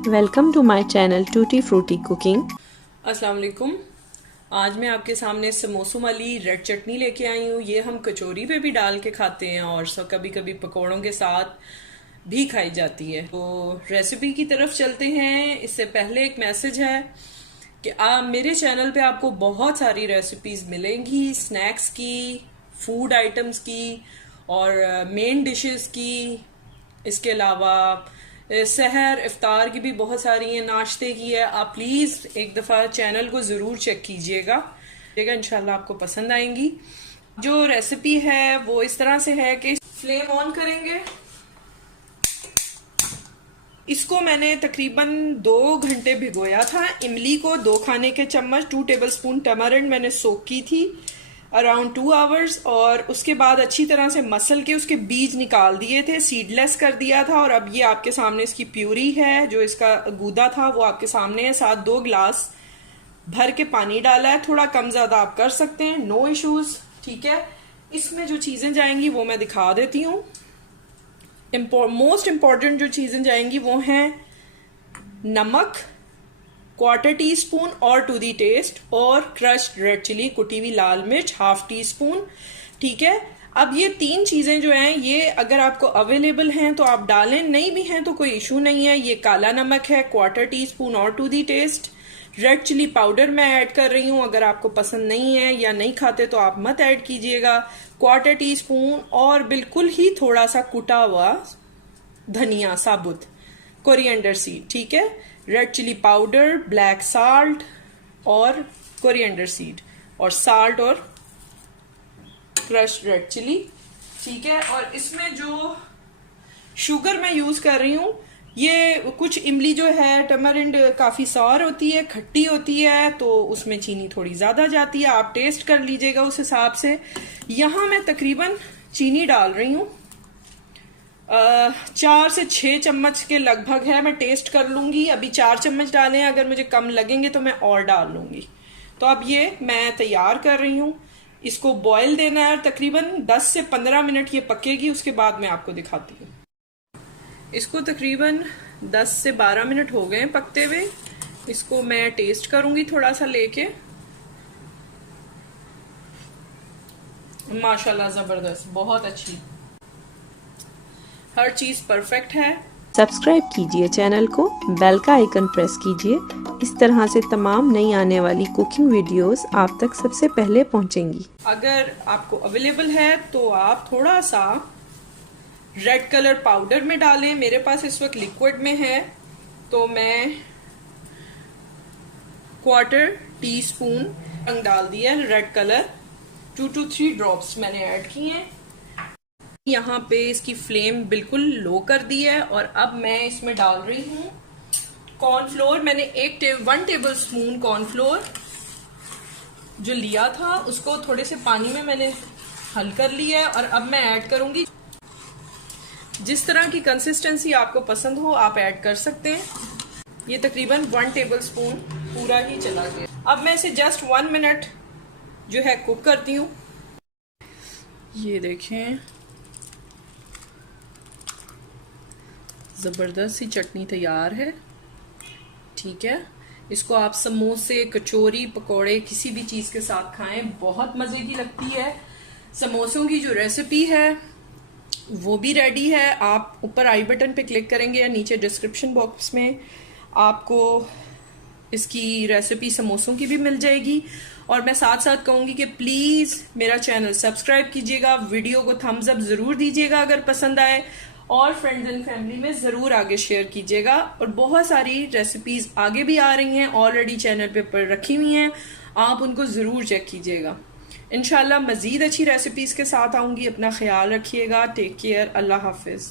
Welcome to my channel tutti frutti cooking. अस्सलाम वालेकुम। आज मैं आपके सामने समोसों वाली रेड चटनी लेके आई हूँ। ये हम कचौरी पे भी डाल के खाते हैं और कभी कभी पकौड़ों के साथ भी खाई जाती है। तो रेसिपी की तरफ चलते हैं। इससे पहले एक मैसेज है कि मेरे चैनल पे आपको बहुत सारी रेसिपीज मिलेंगी, स्नैक्स की, फूड आइटम्स की और मेन डिशेस की। इसके अलावा सहर इफ्तार की भी बहुत सारी हैं, नाश्ते की है। आप प्लीज़ एक दफ़ा चैनल को ज़रूर चेक कीजिएगा, इंशाल्लाह आपको पसंद आएंगी। जो रेसिपी है वो इस तरह से है कि फ्लेम ऑन करेंगे। इसको मैंने तकरीबन 2 घंटे भिगोया था। इमली को 2 खाने के चम्मच 2 टेबलस्पून टमारिंड मैंने सोक की थी अराउंड 2 आवर्स, और उसके बाद अच्छी तरह से मसल के उसके बीज निकाल दिए थे, सीडलेस कर दिया था। और अब ये आपके सामने इसकी प्यूरी है, जो इसका गूदा था वो आपके सामने है। साथ 2 गिलास भर के पानी डाला है, थोड़ा कम ज्यादा आप कर सकते हैं, नो इश्यूज, ठीक है। इसमें जो चीजें जाएंगी वो मैं दिखा देती हूँ। मोस्ट इम्पॉर्टेंट जो चीजें जाएंगी वो हैं नमक 1/4 टीस्पून और टू दी टेस्ट, और क्रश्ड रेड चिली, कुटी हुई लाल मिर्च 1/2 टीस्पून, ठीक है। अब ये 3 चीजें जो हैं ये अगर आपको अवेलेबल हैं तो आप डालें, नहीं भी हैं तो कोई इशू नहीं है। ये काला नमक है 1/4 टीस्पून और to the taste. Red chilli powder मैं ऐड कर रही हूँ, अगर आपको पसंद नहीं है या नहीं खाते तो आप मत ऐड कीजिएगा, 1/4 टीस्पून। और बिल्कुल ही थोड़ा सा कुटा हुआ धनिया साबुत, कोरिएंडर सीड, ठीक है। Red chilli powder, black salt और कोरिएंडर सीड, और साल्ट और क्रश्ड रेड चिली, ठीक है। और इसमें जो शुगर मैं यूज कर रही हूँ, ये कुछ इमली जो है टमारिंड काफी सॉर होती है, खट्टी होती है, तो उसमें चीनी थोड़ी ज्यादा जाती है, आप टेस्ट कर लीजिएगा उस हिसाब से। यहां मैं तकरीबन चीनी डाल रही हूँ 4 से 6 चम्मच के लगभग है, मैं टेस्ट कर लूंगी। अभी 4 चम्मच डाले हैं, अगर मुझे कम लगेंगे तो मैं और डाल लूंगी। तो अब ये मैं तैयार कर रही हूँ, इसको बॉईल देना है, तकरीबन 10 से 15 मिनट ये पकेगी, उसके बाद मैं आपको दिखाती हूँ। इसको तकरीबन 10 से 12 मिनट हो गए पकते हुए। इसको मैं टेस्ट करूंगी थोड़ा सा लेके। माशाल्लाह जबरदस्त, बहुत अच्छी, हर चीज परफेक्ट है। सब्सक्राइब कीजिए चैनल को, बेल का आइकन प्रेस कीजिए। इस तरह से तमाम नई आने वाली कुकिंग वीडियोस आप तक सबसे पहले पहुंचेंगी। अगर आपको अवेलेबल है तो आप थोड़ा सा रेड कलर पाउडर में डालें। मेरे पास इस वक्त लिक्विड में है, तो मैं 1/4 टीस्पून रंग डाल दिया रेड कलर, 2 to 3 ड्रॉप्स मैंने ऐड किए हैं। यहाँ पे इसकी फ्लेम बिल्कुल लो कर दी है, और अब मैं इसमें डाल रही हूँ कॉर्नफ्लोर। मैंने 1 टेबल स्पून कॉर्नफ्लोर जो लिया था उसको थोड़े से पानी में मैंने हल कर लिया है, और अब मैं ऐड करूंगी। जिस तरह की कंसिस्टेंसी आपको पसंद हो आप ऐड कर सकते हैं। ये तकरीबन 1 टेबल स्पून पूरा ही चला गया। अब मैं इसे जस्ट 1 मिनट जो है कुक करती हूँ। ये देखें, जबरदस्त सी चटनी तैयार है, ठीक है। इसको आप समोसे, कचौरी, पकोड़े किसी भी चीज के साथ खाएं, बहुत मजे की लगती है। समोसों की जो रेसिपी है वो भी रेडी है। आप ऊपर आई बटन पे क्लिक करेंगे या नीचे डिस्क्रिप्शन बॉक्स में आपको इसकी रेसिपी समोसों की भी मिल जाएगी। और मैं साथ साथ कहूंगी कि प्लीज मेरा चैनल सब्सक्राइब कीजिएगा, वीडियो को थम्स अप जरूर दीजिएगा अगर पसंद आए, और फ्रेंड्स एंड फैमिली में जरूर आगे शेयर कीजिएगा। और बहुत सारी रेसिपीज आगे भी आ रही हैं, ऑलरेडी चैनल पे पर रखी हुई हैं, आप उनको जरूर चेक कीजिएगा। इंशाल्लाह मजीद अच्छी रेसिपीज के साथ आऊंगी। अपना ख्याल रखिएगा, टेक केयर, अल्लाह हाफिज।